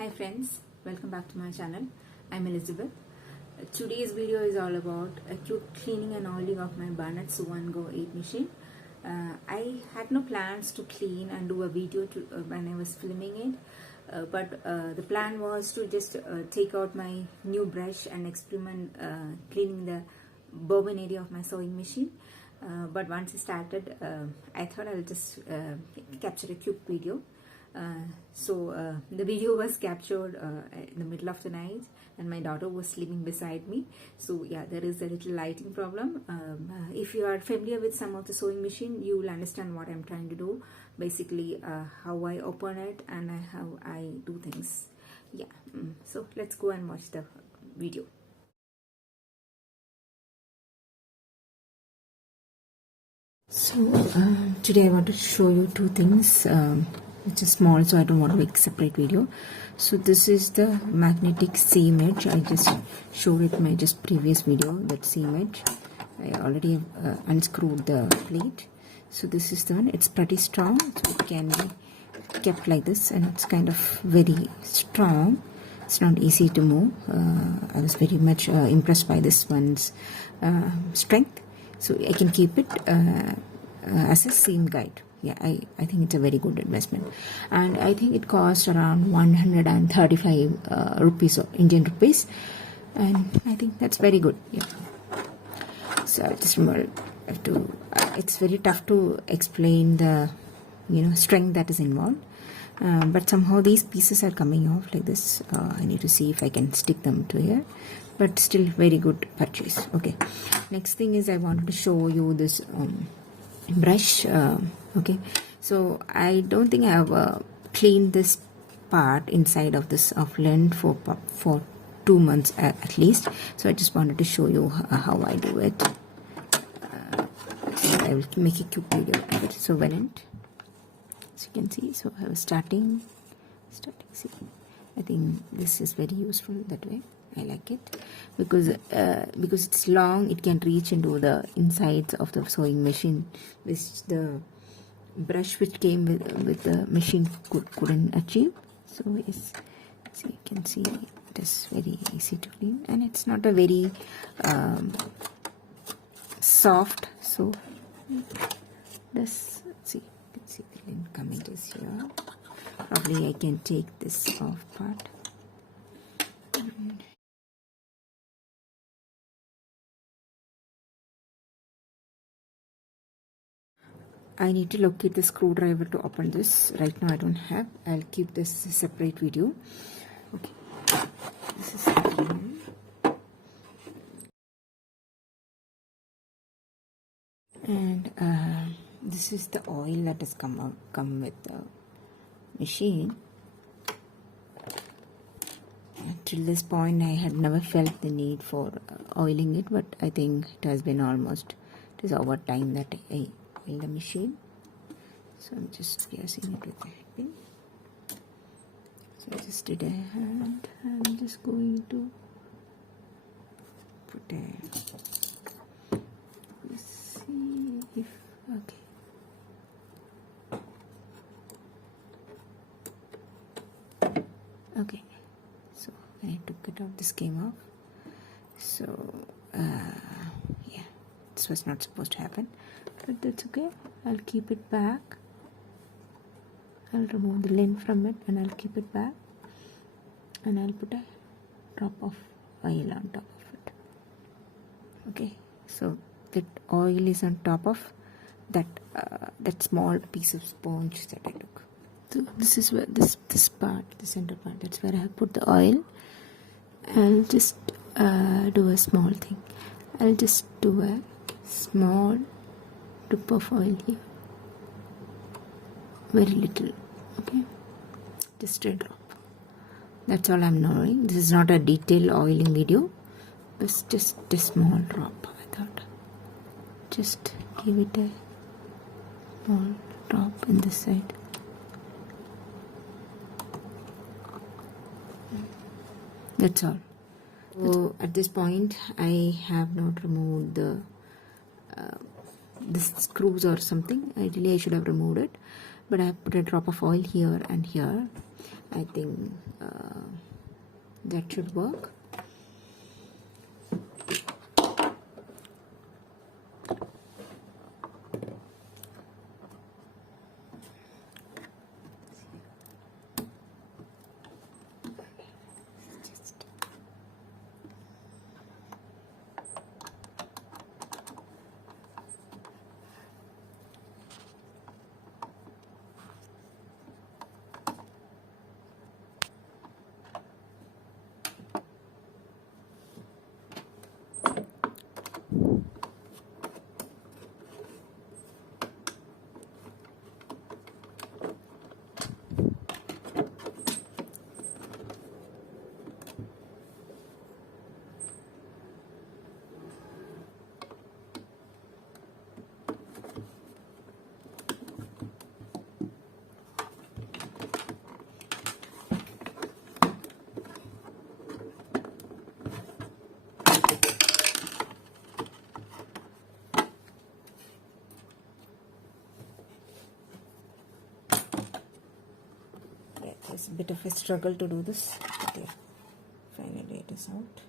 Hi friends, welcome back to my channel. I'm Elizabeth. Today's video is all about a quick cleaning and oiling of my Bernette Sew and Go 8 machine. I had no plans to clean and do a video when I was filming it, but the plan was to just take out my new brush and experiment cleaning the bobbin area of my sewing machine. But once I started, I thought I'll just capture a quick video. So the video was captured in the middle of the night, and my daughter was sleeping beside me. So yeah, there is a little lighting problem. If you are familiar with some of the sewing machine, you will understand what I'm trying to do. Basically, how I open it and how I do things. Yeah, so let's go and watch the video. So today I want to show you two things. It's small, so I don't want to make a separate video. So this is the magnetic seam edge. I just showed it in my previous video, that seam edge. I already unscrewed the plate. So this is the one. It's pretty strong, so it can be kept like this, and it's kind of very strong. It's not easy to move. I was very much impressed by this one's strength. So I can keep it as a seam guide. Yeah, I think it's a very good investment, and I think it cost around 135 rupees or Indian rupees, and I think that's very good. Yeah. So I just remember it's very tough to explain the strength that is involved, but somehow these pieces are coming off like this. I need to see if I can stick them to here, but still very good purchase. Okay, next thing is I wanted to show you this brush. Okay, so I don't think I have cleaned this part inside of this lint for 2 months at least. So I just wanted to show you how I do it. So I will make a quick video of it. So Bernette, as you can see, so I was starting. See, I think this is very useful that way. I like it because it's long. It can reach into the insides of the sewing machine, which the brush which came with the machine couldn't achieve. So yes, so you can see it is very easy to clean, and it's not a very soft. So this, see, you can see the lint coming this here. Probably I can take this off part. I need to locate the screwdriver to open this. Right now I don't have. I'll keep this a separate video. Okay, this is the one. And this is the oil that has come with the machine. Till this point I had never felt the need for oiling it, but I think it has been it is over time that I oil the machine. So I'm just piercing it with the pin. So I just did a hand. I'm just going to put a, let's see if, okay, so I took it off, this came off. So yeah, this was not supposed to happen, but that's okay. I'll keep it back. I'll remove the lint from it and I'll keep it back, and I'll put a drop of oil on top of it. Okay, so that oil is on top of that small piece of sponge that I took. So this is where this part, the center part, that's where I have put the oil. I'll just do a small thing. I'll just do a small drip of oil here, very little. Okay, just a drop. That's all I'm knowing. This is not a detailed oiling video. It's just a small drop. I thought just give it a small drop in this side. That's all. So at this point I have not removed the screws or something. Ideally I should have removed it, but I put a drop of oil here and here. I think that should work. It's a bit of a struggle to do this, but yeah, finally it is out.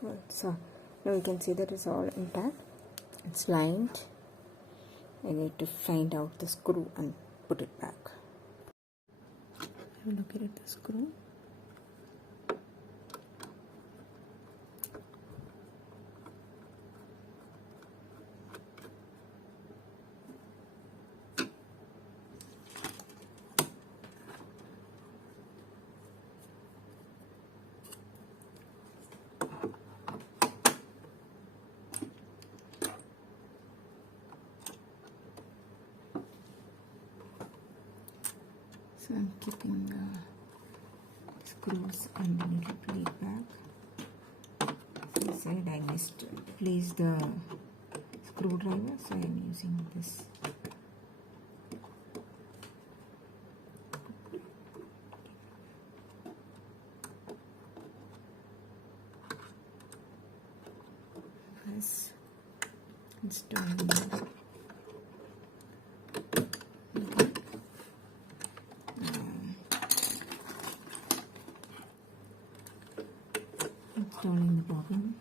Good. So now you can see that it's all intact. It's lined. I need to find out the screw and put it back. Have a look at the screw. So I'm keeping the screws underneath the plate back. So this side I missed to place the screwdriver, so I'm using this. Press, install the installing the bobbin.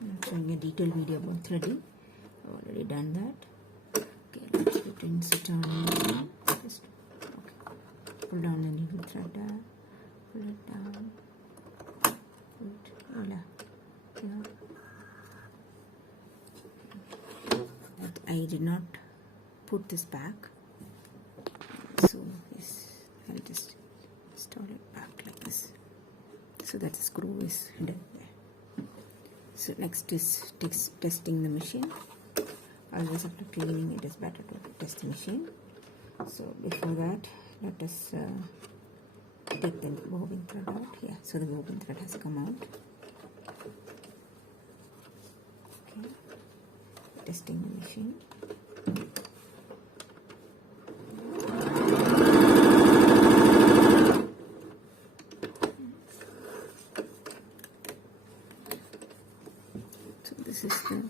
I'm showing a detailed video about threading. I've already done that. Okay, let's put in switch on. Just okay. Pull down the needle thread, pull it down, pull it here. I did not put this back, so I'll just install it back like this, so that the screw is hidden there. So next is testing the machine. Always after cleaning it is better to test the machine. So before that, let us take the woven thread out. Yeah, so the woven thread has come out. Okay, testing the machine. So this is the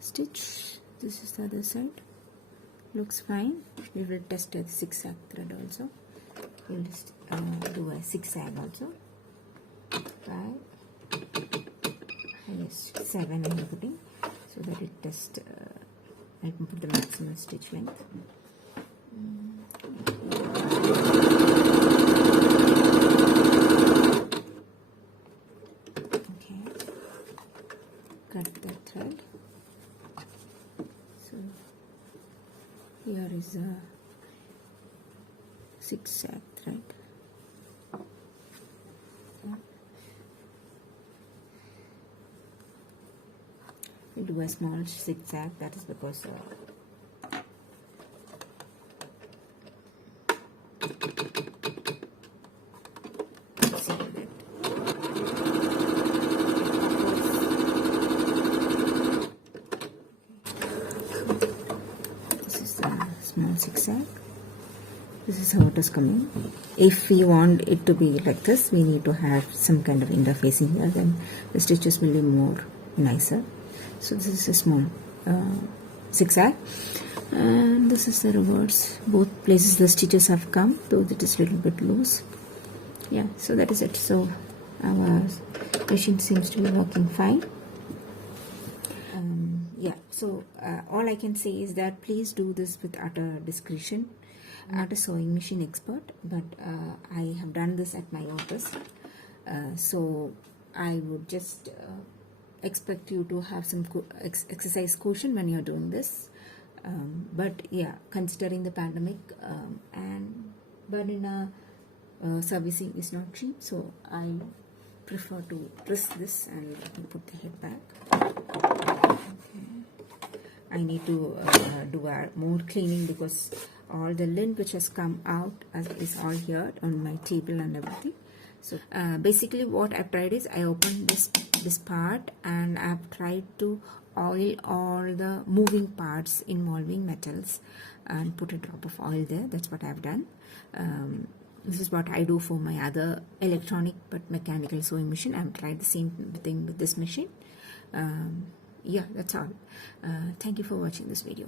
stitch. This is the other side. Looks fine. We will test a zigzag thread also. We'll just do a zigzag also. 5, highest 7 I am putting, so that it test. I can put the maximum stitch length. Okay, cut the thread. So here is a zigzag thread. We do a small zigzag, that is because this is a small zigzag. This is how it is coming. If we want it to be like this, we need to have some kind of interfacing here, then the stitches will be more nicer. So this is a small zigzag, and this is the reverse. Both places the stitches have come, though it is a little bit loose. Yeah, so that is it. So our machine seems to be working fine. Yeah, so all I can say is that please do this with utter discretion. At a sewing machine expert, but I have done this at my office, so I would just expect you to have some exercise caution when you're doing this. But yeah, considering the pandemic and Bernette servicing is not cheap, so I prefer to risk this and put the head back. Okay. I need to do more cleaning because all the lint which has come out is all here on my table and everything. So basically what I've tried is I opened this part and I've tried to oil all the moving parts involving metals and put a drop of oil there. That's what I've done. This is what I do for my other electronic but mechanical sewing machine. I've tried the same thing with this machine. Yeah, that's all. Thank you for watching this video.